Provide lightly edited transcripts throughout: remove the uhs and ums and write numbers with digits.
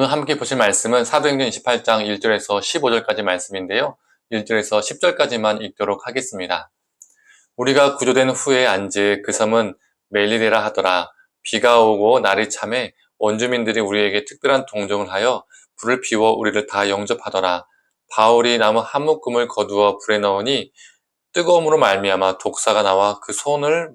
오늘 함께 보실 말씀은 사도행전 28장 1절에서 15절까지 말씀인데요. 1절에서 10절까지만 읽도록 하겠습니다. 우리가 구조된 후에 앉을 그 섬은 멜리데라 하더라. 비가 오고 날이 참에 원주민들이 우리에게 특별한 동정을 하여 불을 피워 우리를 다 영접하더라. 바울이 나무 한 묶음을 거두어 불에 넣으니 뜨거움으로 말미암아 독사가 나와 그 손을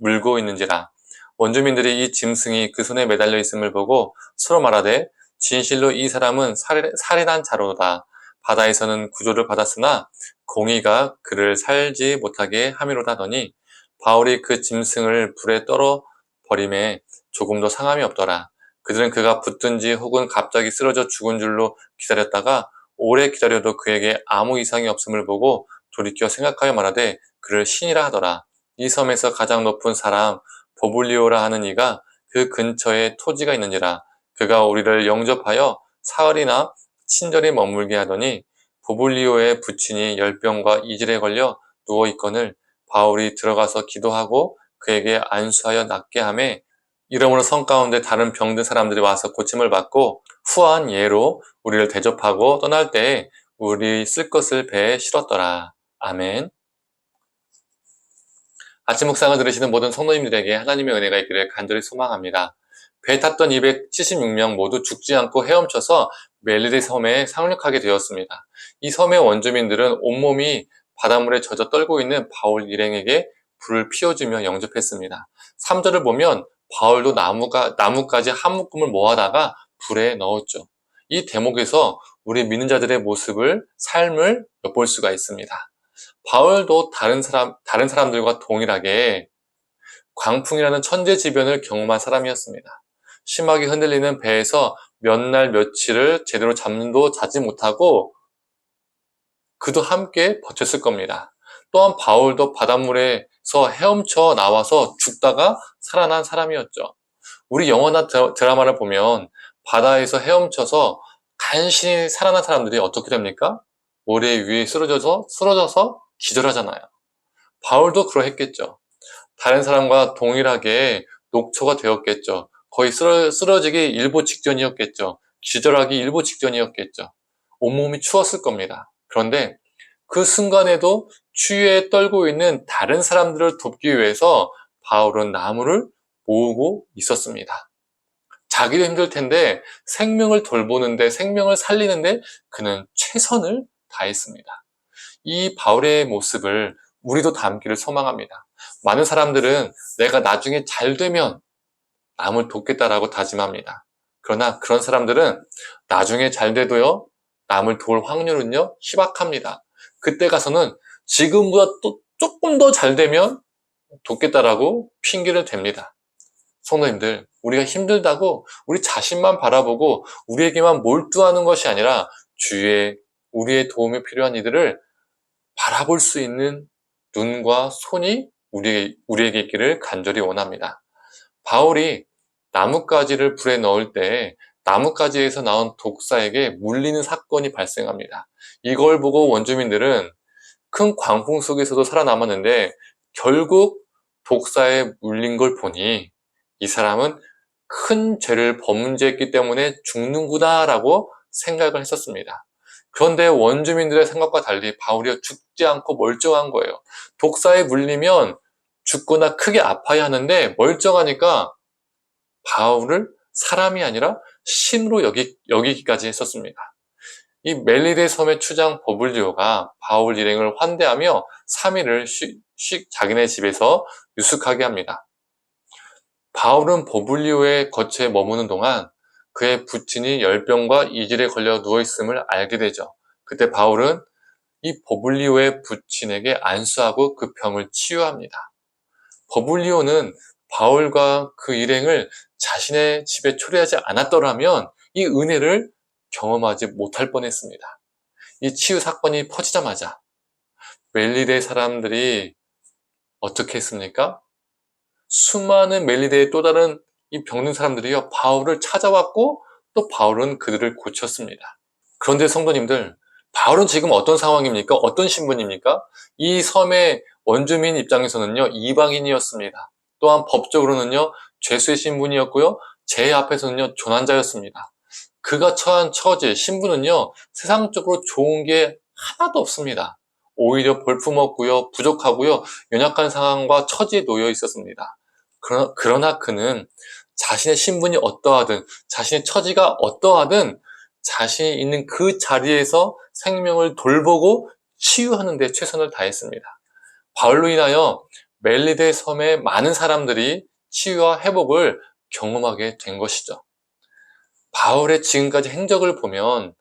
물고 있는지라. 원주민들이 이 짐승이 그 손에 매달려 있음을 보고 서로 말하되 진실로 이 사람은 살인한 자로다. 바다에서는 구조를 받았으나 공의가 그를 살지 못하게 함이로다 하더니 바울이 그 짐승을 불에 떨어 버림에 조금도 상함이 없더라. 그들은 그가 붙든지 혹은 갑자기 쓰러져 죽은 줄로 기다렸다가 오래 기다려도 그에게 아무 이상이 없음을 보고 돌이켜 생각하여 말하되 그를 신이라 하더라. 이 섬에서 가장 높은 사람 보블리오라 하는 이가 그 근처에 토지가 있는지라. 그가 우리를 영접하여 사흘이나 친절히 머물게 하더니 보블리오의 부친이 열병과 이질에 걸려 누워있거늘 바울이 들어가서 기도하고 그에게 안수하여 낫게 하매 이러므로 성 가운데 다른 병든 사람들이 와서 고침을 받고 후한 예로 우리를 대접하고 떠날 때에 우리 쓸 것을 배에 실었더라. 아멘. 아침 묵상을 들으시는 모든 성도님들에게 하나님의 은혜가 있기를 간절히 소망합니다. 배에 탔던 276명 모두 죽지 않고 헤엄쳐서 멜리데 섬에 상륙하게 되었습니다. 이 섬의 원주민들은 온몸이 바닷물에 젖어 떨고 있는 바울 일행에게 불을 피워주며 영접했습니다. 3절을 보면 바울도 나무까지 한 묶음을 모아다가 불에 넣었죠. 이 대목에서 우리 믿는 자들의 삶을 엿볼 수가 있습니다. 바울도 다른 사람들과 동일하게 광풍이라는 천재지변을 경험한 사람이었습니다. 심하게 흔들리는 배에서 몇 날 며칠을 제대로 잠도 자지 못하고 그도 함께 버텼을 겁니다. 또한 바울도 바닷물에서 헤엄쳐 나와서 죽다가 살아난 사람이었죠. 우리 영화나 드라마를 보면 바다에서 헤엄쳐서 간신히 살아난 사람들이 어떻게 됩니까? 모래 위에 쓰러져서 기절하잖아요. 바울도 그러했겠죠. 다른 사람과 동일하게 녹초가 되었겠죠. 거의 쓰러지기 일보 직전이었겠죠. 기절하기 일보 직전이었겠죠. 온몸이 추웠을 겁니다. 그런데 그 순간에도 추위에 떨고 있는 다른 사람들을 돕기 위해서 바울은 나무를 모으고 있었습니다. 자기도 힘들 텐데 생명을 돌보는데, 생명을 살리는데 그는 최선을 다했습니다. 이 바울의 모습을 우리도 닮기를 소망합니다. 많은 사람들은 내가 나중에 잘 되면 남을 돕겠다라고 다짐합니다. 그러나 그런 사람들은 나중에 잘 돼도요, 남을 도울 확률은요, 희박합니다. 그때 가서는 지금보다 또 조금 더 잘 되면 돕겠다라고 핑계를 댑니다. 성도님들, 우리가 힘들다고 우리 자신만 바라보고 우리에게만 몰두하는 것이 아니라 주위에 우리의 도움이 필요한 이들을 바라볼 수 있는 눈과 손이 우리에게 있기를 간절히 원합니다. 바울이 나뭇가지를 불에 넣을 때 나뭇가지에서 나온 독사에게 물리는 사건이 발생합니다. 이걸 보고 원주민들은 큰 광풍 속에서도 살아남았는데 결국 독사에 물린 걸 보니 이 사람은 큰 죄를 범죄했기 때문에 죽는구나라고 생각을 했었습니다. 그런데 원주민들의 생각과 달리 바울이 죽지 않고 멀쩡한 거예요. 독사에 물리면 죽거나 크게 아파야 하는데 멀쩡하니까 바울을 사람이 아니라 신으로 여기기까지 했었습니다. 이 멜리데 섬의 추장 버블리오가 바울 일행을 환대하며 3일을 자기네 집에서 유숙하게 합니다. 바울은 버블리오의 거처에 머무는 동안 그의 부친이 열병과 이질에 걸려 누워있음을 알게 되죠. 그때 바울은 이 버블리오의 부친에게 안수하고 그 병을 치유합니다. 버블리오는 바울과 그 일행을 자신의 집에 초대하지 않았더라면 이 은혜를 경험하지 못할 뻔했습니다. 이 치유 사건이 퍼지자마자 멜리데 사람들이 어떻게 했습니까? 수많은 멜리데의 또 다른 이 병든 사람들이요, 바울을 찾아왔고 또 바울은 그들을 고쳤습니다. 그런데 성도님들, 바울은 지금 어떤 상황입니까? 어떤 신분입니까? 이 섬의 원주민 입장에서는요, 이방인이었습니다. 또한 법적으로는요, 죄수의 신분이었고요, 제 앞에서는요, 조난자였습니다. 그가 처한 처지, 신분은요, 세상적으로 좋은 게 하나도 없습니다. 오히려 볼품없고요, 부족하고요, 연약한 상황과 처지에 놓여 있었습니다. 그러나 그는 자신의 신분이 어떠하든, 자신의 처지가 어떠하든, 자신이 있는 그 자리에서 생명을 돌보고 치유하는 데 최선을 다했습니다. 바울로 인하여 멜리데 섬의 많은 사람들이 치유와 회복을 경험하게 된 것이죠. 바울의 지금까지 행적을 보면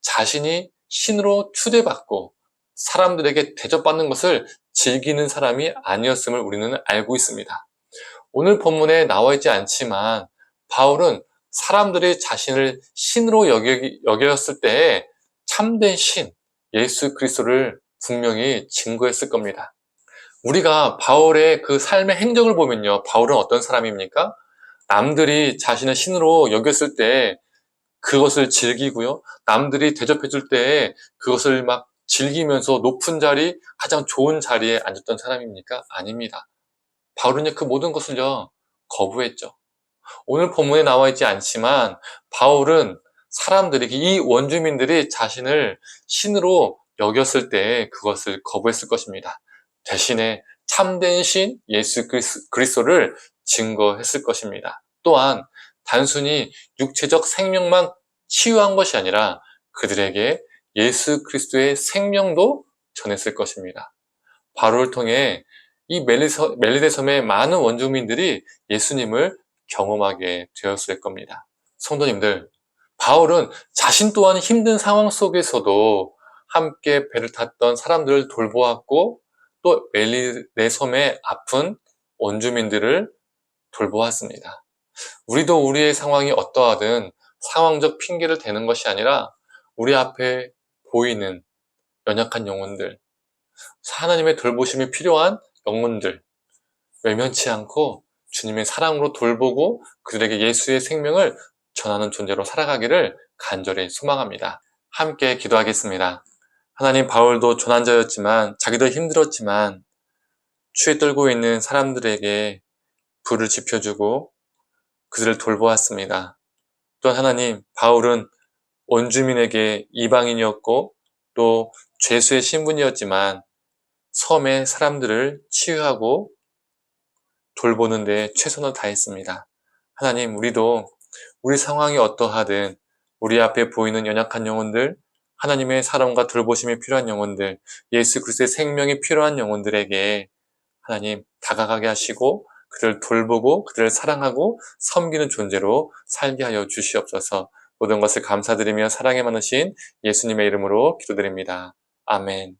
자신이 신으로 추대받고 사람들에게 대접받는 것을 즐기는 사람이 아니었음을 우리는 알고 있습니다. 오늘 본문에 나와 있지 않지만 바울은 사람들이 자신을 신으로 여겼을 때에 참된 신, 예수 그리스도를 분명히 증거했을 겁니다. 우리가 바울의 그 삶의 행적을 보면요, 바울은 어떤 사람입니까? 남들이 자신을 신으로 여겼을 때 그것을 즐기고요, 남들이 대접해줄 때 그것을 막 즐기면서 높은 자리, 가장 좋은 자리에 앉았던 사람입니까? 아닙니다. 바울은 그 모든 것을요, 거부했죠. 오늘 본문에 나와 있지 않지만 바울은 사람들이, 이 원주민들이 자신을 신으로 여겼을 때 그것을 거부했을 것입니다. 대신에 참된 신 예수 그리스도를 증거했을 것입니다. 또한 단순히 육체적 생명만 치유한 것이 아니라 그들에게 예수 그리스도의 생명도 전했을 것입니다. 바울을 통해 이 멜리데 섬의 많은 원주민들이 예수님을 경험하게 되었을 겁니다. 성도님들, 바울은 자신 또한 힘든 상황 속에서도 함께 배를 탔던 사람들을 돌보았고 또 멜리데 섬의 아픈 원주민들을 돌보았습니다. 우리도 우리의 상황이 어떠하든 상황적 핑계를 대는 것이 아니라 우리 앞에 보이는 연약한 영혼들, 하나님의 돌보심이 필요한 영혼들 외면치 않고 주님의 사랑으로 돌보고 그들에게 예수의 생명을 전하는 존재로 살아가기를 간절히 소망합니다. 함께 기도하겠습니다. 하나님, 바울도 조난자였지만 자기도 힘들었지만 추에 떨고 있는 사람들에게 불을 지펴주고 그들을 돌보았습니다. 또한 하나님, 바울은 원주민에게 이방인이었고 또 죄수의 신분이었지만 섬의 사람들을 치유하고 돌보는 데 최선을 다했습니다. 하나님, 우리도 우리 상황이 어떠하든 우리 앞에 보이는 연약한 영혼들, 하나님의 사랑과 돌보심이 필요한 영혼들, 예수 그리스도의 생명이 필요한 영혼들에게 하나님 다가가게 하시고 그들을 돌보고 그들을 사랑하고 섬기는 존재로 살게 하여 주시옵소서. 모든 것을 감사드리며 사랑에 많으신 예수님의 이름으로 기도드립니다. 아멘.